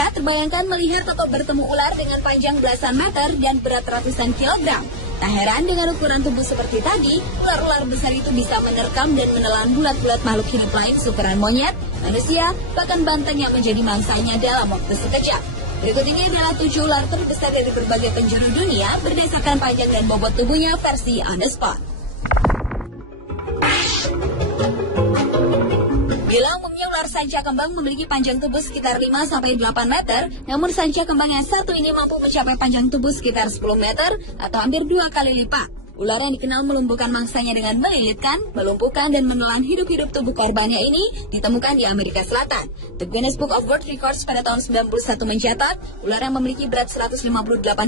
Tak terbayangkan melihat atau bertemu ular dengan panjang belasan meter dan berat ratusan kilogram. Tak heran dengan ukuran tubuh seperti tadi, ular-ular besar itu bisa menerkam dan menelan bulat-bulat makhluk hidup lain seukuran monyet, manusia, bahkan banteng yang menjadi mangsanya dalam waktu sekejap. Berikut ini adalah 7 ular terbesar dari berbagai penjuru dunia berdasarkan panjang dan bobot tubuhnya versi On The Spot. Bila umumnya ular sanca kembang memiliki panjang tubuh sekitar 5-8 meter, namun sanca kembang yang satu ini mampu mencapai panjang tubuh sekitar 10 meter atau hampir 2 kali lipat. Ular yang dikenal melumpuhkan mangsanya dengan melilitkan, melumpuhkan, dan menelan hidup-hidup tubuh korbannya ini ditemukan di Amerika Selatan. The Guinness Book of World Records pada tahun 91 mencatat, ular yang memiliki berat 158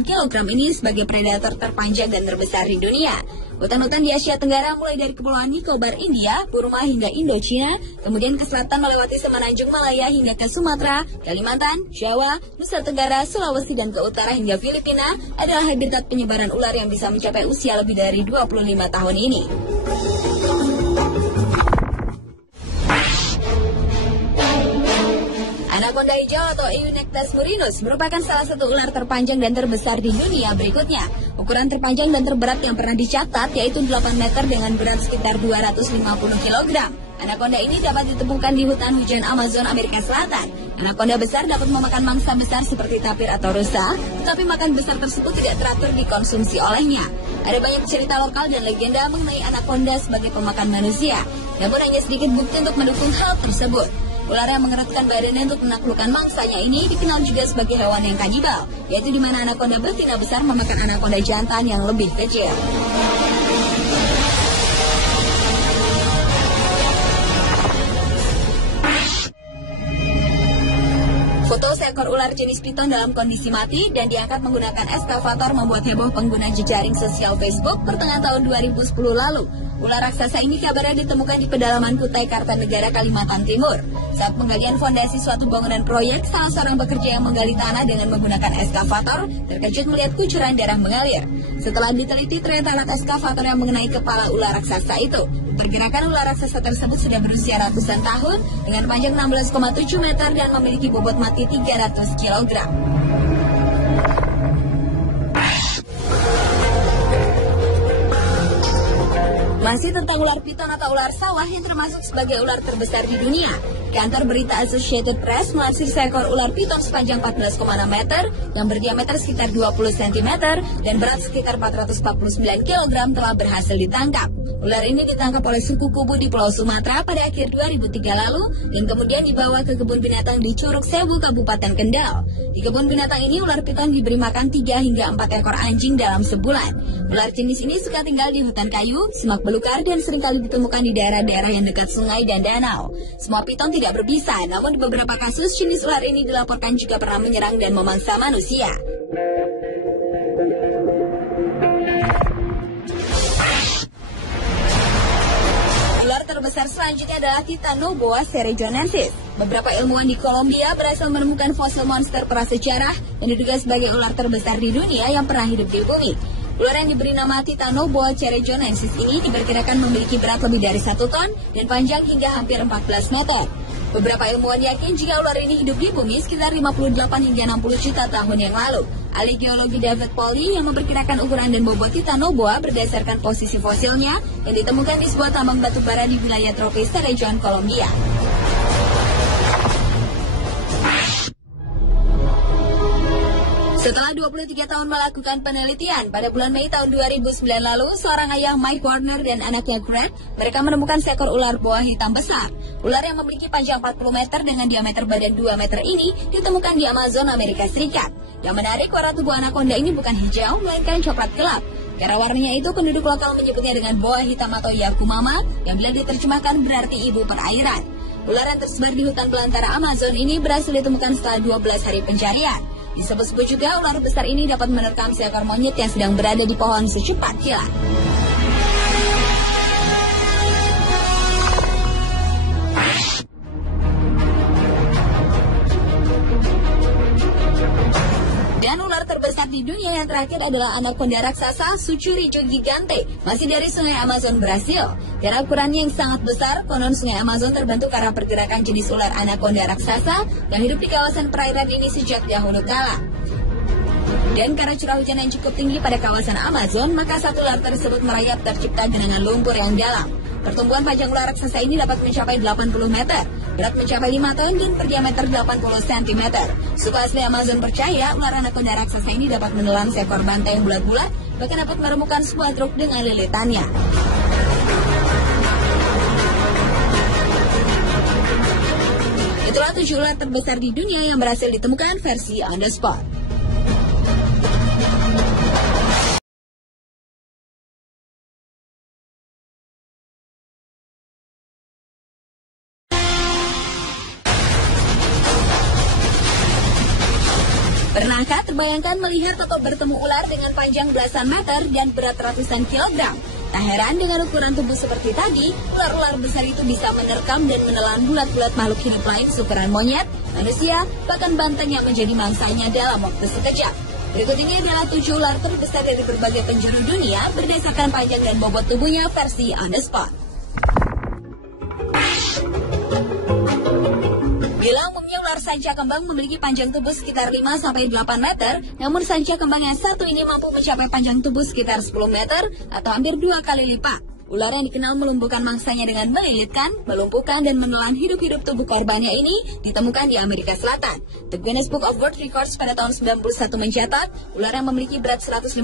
kg ini sebagai predator terpanjang dan terbesar di dunia. Hutan-hutan di Asia Tenggara mulai dari Kepulauan Nicobar, India, Burma hingga Indochina, kemudian ke selatan melewati Semenanjung Malaya hingga ke Sumatera, Kalimantan, Jawa, Nusa Tenggara, Sulawesi, dan ke utara hingga Filipina adalah habitat penyebaran ular yang bisa mencapai usia lebih dari 25 tahun ini. Anaconda hijau atau Eunectes murinus merupakan salah satu ular terpanjang dan terbesar di dunia berikutnya. Ukuran terpanjang dan terberat yang pernah dicatat yaitu 8 meter dengan berat sekitar 250 kg. Anaconda ini dapat ditemukan di hutan hujan Amazon Amerika Selatan. Anaconda besar dapat memakan mangsa besar seperti tapir atau rusa, tetapi makan besar tersebut tidak teratur dikonsumsi olehnya. Ada banyak cerita lokal dan legenda mengenai anaconda sebagai pemakan manusia, namun hanya sedikit bukti untuk mendukung hal tersebut. Ular yang mengerutkan badannya untuk menaklukkan mangsanya ini dikenal juga sebagai hewan yang kanibal, yaitu di mana anaconda betina besar memakan anaconda jantan yang lebih kecil. Foto seekor ular jenis piton dalam kondisi mati dan diangkat menggunakan eskavator membuat heboh pengguna jejaring sosial Facebook pertengahan tahun 2010 lalu. Ular raksasa ini kabarnya ditemukan di pedalaman Kutai Kartanegara, Kalimantan Timur. Saat penggalian fondasi suatu bangunan proyek, salah seorang pekerja yang menggali tanah dengan menggunakan eskavator terkejut melihat kucuran darah mengalir. Setelah diteliti, ternyata alat eskavator yang mengenai kepala ular raksasa itu. Pergerakan ular raksasa tersebut sudah berusia ratusan tahun dengan panjang 16,7 meter dan memiliki bobot mati 300 kg. Masih tentang ular piton atau ular sawah yang termasuk sebagai ular terbesar di dunia. Kantor berita Associated Press melansir seekor ular piton sepanjang 14,6 meter yang berdiameter sekitar 20 cm dan berat sekitar 449 kg telah berhasil ditangkap. Ular ini ditangkap oleh suku Kubu di Pulau Sumatera pada akhir 2003 lalu dan kemudian dibawa ke kebun binatang di Curug Sewu, Kabupaten Kendal. Di kebun binatang ini ular piton diberi makan 3 hingga 4 ekor anjing dalam sebulan. Ular jenis ini suka tinggal di hutan kayu, semak belukar dan seringkali ditemukan di daerah-daerah yang dekat sungai dan danau. Semua piton tidak berbisa, namun di beberapa kasus jenis ular ini dilaporkan juga pernah menyerang dan memangsa manusia. Ular terbesar selanjutnya adalah Titanoboa cerrejonensis. Beberapa ilmuwan di Kolombia berhasil menemukan fosil monster prasejarah yang diduga sebagai ular terbesar di dunia yang pernah hidup di bumi. Ular yang diberi nama Titanoboa cerrejonensis ini diperkirakan memiliki berat lebih dari 1 ton dan panjang hingga hampir 14 meter. Beberapa ilmuwan yakin jika ular ini hidup di bumi sekitar 58 hingga 60 juta tahun yang lalu. Ahli geologi David Polly yang memperkirakan ukuran dan bobot Titanoboa berdasarkan posisi fosilnya yang ditemukan di sebuah tambang batu bara di wilayah tropis Torrejon, Kolombia. Setelah 23 tahun melakukan penelitian, pada bulan Mei tahun 2009 lalu, seorang ayah Mike Warner dan anaknya Greg, mereka menemukan seekor ular boa hitam besar. Ular yang memiliki panjang 40 meter dengan diameter badan 2 meter ini ditemukan di Amazon, Amerika Serikat. Yang menarik, warna tubuh anaconda ini bukan hijau, melainkan coklat gelap. Karena warnanya itu, penduduk lokal menyebutnya dengan boa hitam atau yakumama, yang bila diterjemahkan berarti ibu perairan. Ular yang tersebar di hutan belantara Amazon ini berhasil ditemukan setelah 12 hari pencarian. Disebut-sebut juga ular besar ini dapat menerkam seekor monyet yang sedang berada di pohon secepat kilat. Dan ular terbesar di dunia yang terakhir adalah anaconda raksasa Sucuricho gigante, masih dari sungai Amazon, Brasil. Dan ukurannya yang sangat besar, konon sungai Amazon terbentuk karena pergerakan jenis ular anaconda raksasa yang hidup di kawasan perairan ini sejak dahulu kala. Dan karena curah hujan yang cukup tinggi pada kawasan Amazon, maka satu ular tersebut merayap tercipta genangan lumpur yang dalam. Pertumbuhan panjang ular raksasa ini dapat mencapai 80 meter, berat mencapai 5 ton dan berdiameter 80 cm. Suku asli Amazon percaya ular anaconda raksasa ini dapat menelan seekor bantai yang bulat-bulat, bahkan dapat meremukkan sebuah truk dengan lilitannya. Itulah 7 ular terbesar di dunia yang berhasil ditemukan versi On The Spot. Pernahkah terbayangkan melihat atau bertemu ular dengan panjang belasan meter dan berat ratusan kilogram? Tak heran dengan ukuran tubuh seperti tadi, ular-ular besar itu bisa menerkam dan menelan bulat-bulat makhluk hidup lain seukuran monyet, manusia, bahkan banteng yang menjadi mangsanya dalam waktu sekejap. Berikut ini adalah 7 ular terbesar dari berbagai penjuru dunia berdasarkan panjang dan bobot tubuhnya versi On The Spot. Bila umumnya ular sanca kembang memiliki panjang tubuh sekitar 5-8 meter, namun sanca kembang yang satu ini mampu mencapai panjang tubuh sekitar 10 meter atau hampir 2 kali lipat. Ular yang dikenal melumpuhkan mangsanya dengan melilitkan, melumpuhkan, dan menelan hidup-hidup tubuh korbannya ini ditemukan di Amerika Selatan. The Guinness Book of World Records pada tahun 91 mencatat, ular yang memiliki berat 158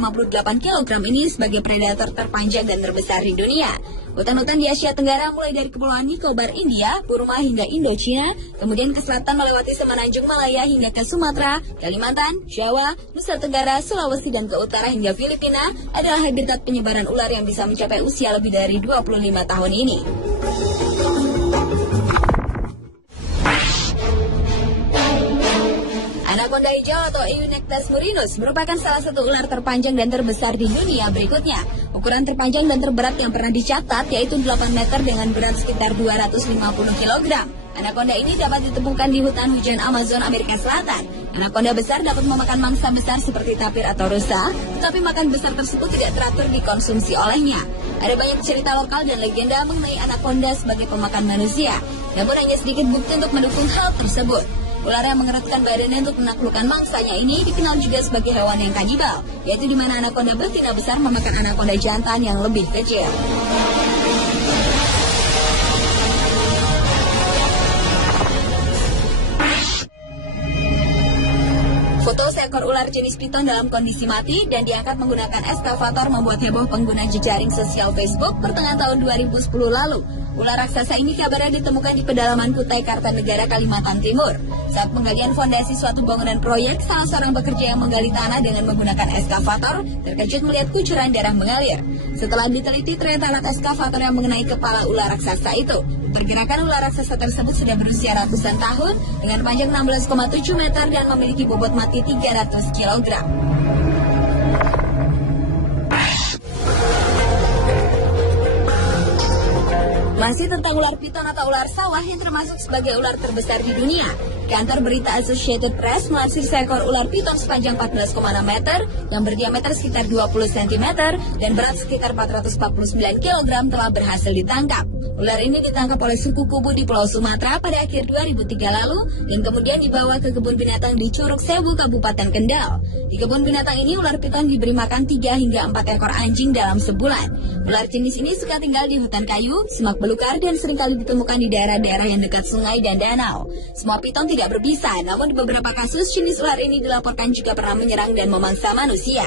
kg ini sebagai predator terpanjang dan terbesar di dunia. Hutan-hutan di Asia Tenggara mulai dari Kepulauan Nicobar, India, Burma hingga Indochina, kemudian ke selatan melewati Semenanjung Malaya hingga ke Sumatera, Kalimantan, Jawa, Nusa Tenggara, Sulawesi, dan ke utara hingga Filipina adalah habitat penyebaran ular yang bisa mencapai usia lebih dari 25 tahun ini. Anaconda hijau atau Eunectes murinus merupakan salah satu ular terpanjang dan terbesar di dunia berikutnya. Ukuran terpanjang dan terberat yang pernah dicatat yaitu 8 meter dengan berat sekitar 250 kg. Anaconda ini dapat ditemukan di hutan hujan Amazon, Amerika Selatan. Anaconda besar dapat memakan mangsa besar seperti tapir atau rusa, tetapi makan besar tersebut tidak teratur dikonsumsi olehnya. Ada banyak cerita lokal dan legenda mengenai anaconda sebagai pemakan manusia, namun hanya sedikit bukti untuk mendukung hal tersebut. Ular yang mengerutkan badannya untuk menaklukkan mangsanya ini dikenal juga sebagai hewan yang kanibal, yaitu di mana anaconda betina besar memakan anaconda jantan yang lebih kecil. Foto seekor ular jenis piton dalam kondisi mati dan diangkat menggunakan eskavator membuat heboh pengguna jejaring sosial Facebook pertengahan tahun 2010 lalu. Ular raksasa ini kabarnya ditemukan di pedalaman Kutai Kartanegara, Kalimantan Timur. Saat penggalian fondasi suatu bangunan proyek, salah seorang pekerja yang menggali tanah dengan menggunakan eskavator terkejut melihat kucuran darah mengalir. Setelah diteliti, ternyata alat eskavator yang mengenai kepala ular raksasa itu. Pergerakan ular raksasa tersebut sudah berusia ratusan tahun dengan panjang 16,7 meter dan memiliki bobot mati 300 kg. Masih tentang ular piton atau ular sawah yang termasuk sebagai ular terbesar di dunia. Kantor berita Associated Press melansir seekor ular piton sepanjang 14,6 meter yang berdiameter sekitar 20 cm dan berat sekitar 449 kg telah berhasil ditangkap. Ular ini ditangkap oleh suku Kubu di Pulau Sumatera pada akhir 2003 lalu dan kemudian dibawa ke kebun binatang di Curug Sewu, Kabupaten Kendal. Di kebun binatang ini ular piton diberi makan 3 hingga 4 ekor anjing dalam sebulan. Ular jenis ini suka tinggal di hutan kayu, semak belukar dan seringkali ditemukan di daerah-daerah yang dekat sungai dan danau. Semua piton tidak berbisa, namun di beberapa kasus jenis ular ini dilaporkan juga pernah menyerang dan memangsa manusia.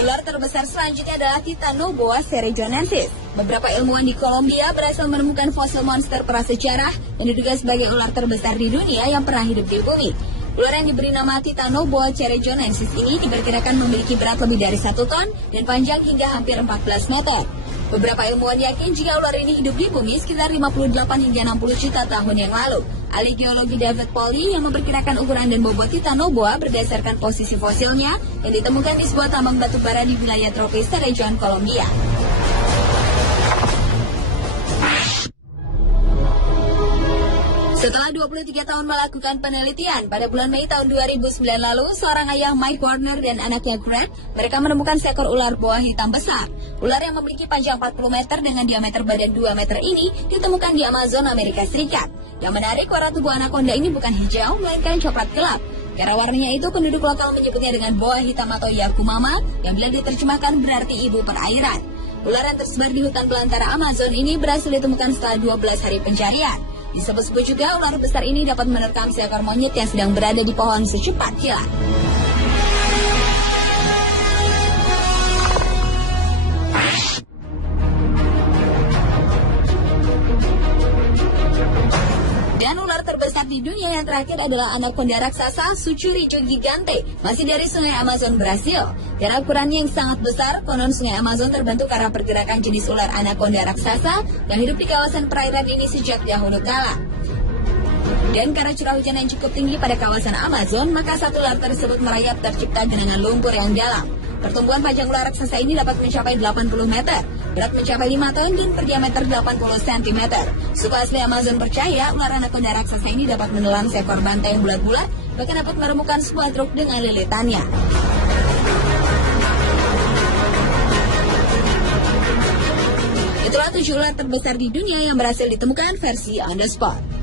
Ular terbesar selanjutnya adalah Titanoboa cerrejonensis. Beberapa ilmuwan di Kolombia berhasil menemukan fosil monster prasejarah yang diduga sebagai ular terbesar di dunia yang pernah hidup di bumi. Ular yang diberi nama Titanoboa cerrejonensis ini diperkirakan memiliki berat lebih dari 1 ton dan panjang hingga hampir 14 meter. Beberapa ilmuwan yakin jika ular ini hidup di bumi sekitar 58 hingga 60 juta tahun yang lalu. Ahli geologi David Polly yang memperkirakan ukuran dan bobot Titanoboa berdasarkan posisi fosilnya yang ditemukan di sebuah tambang batu bara di wilayah tropis Cerrejón, Kolombia. Setelah 23 tahun melakukan penelitian, pada bulan Mei tahun 2009 lalu, seorang ayah Mike Warner dan anaknya Grant, mereka menemukan seekor ular boa hitam besar. Ular yang memiliki panjang 40 meter dengan diameter badan 2 meter ini ditemukan di Amazon, Amerika Serikat. Yang menarik, warna tubuh anaconda ini bukan hijau, melainkan coklat gelap. Karena warnanya itu, penduduk lokal menyebutnya dengan boa hitam atau yakumama, yang bila diterjemahkan berarti ibu perairan. Ular yang tersebar di hutan belantara Amazon ini berhasil ditemukan setelah 12 hari pencarian. Disebut-sebut juga ular besar ini dapat menerkam seekor monyet yang sedang berada di pohon secepat kilat. Dan ular terbesar di dunia yang terakhir adalah anaconda raksasa Sucuricho gigante, masih dari sungai Amazon, Brasil. Karena ukurannya yang sangat besar, konon sungai Amazon terbentuk karena pergerakan jenis ular anaconda raksasa yang hidup di kawasan perairan ini sejak dahulu kala. Dan karena curah hujan yang cukup tinggi pada kawasan Amazon, maka satu ular tersebut merayap tercipta genangan lumpur yang dalam. Pertumbuhan panjang ular raksasa ini dapat mencapai 80 meter, berat mencapai 5 ton dan berdiameter 80 cm. Suku asli Amazon percaya ular anaconda raksasa ini dapat menelan seekor bantai yang bulat-bulat, bahkan dapat meremukan sebuah truk dengan lilitannya. Itulah 7 ular terbesar di dunia yang berhasil ditemukan versi On The Spot.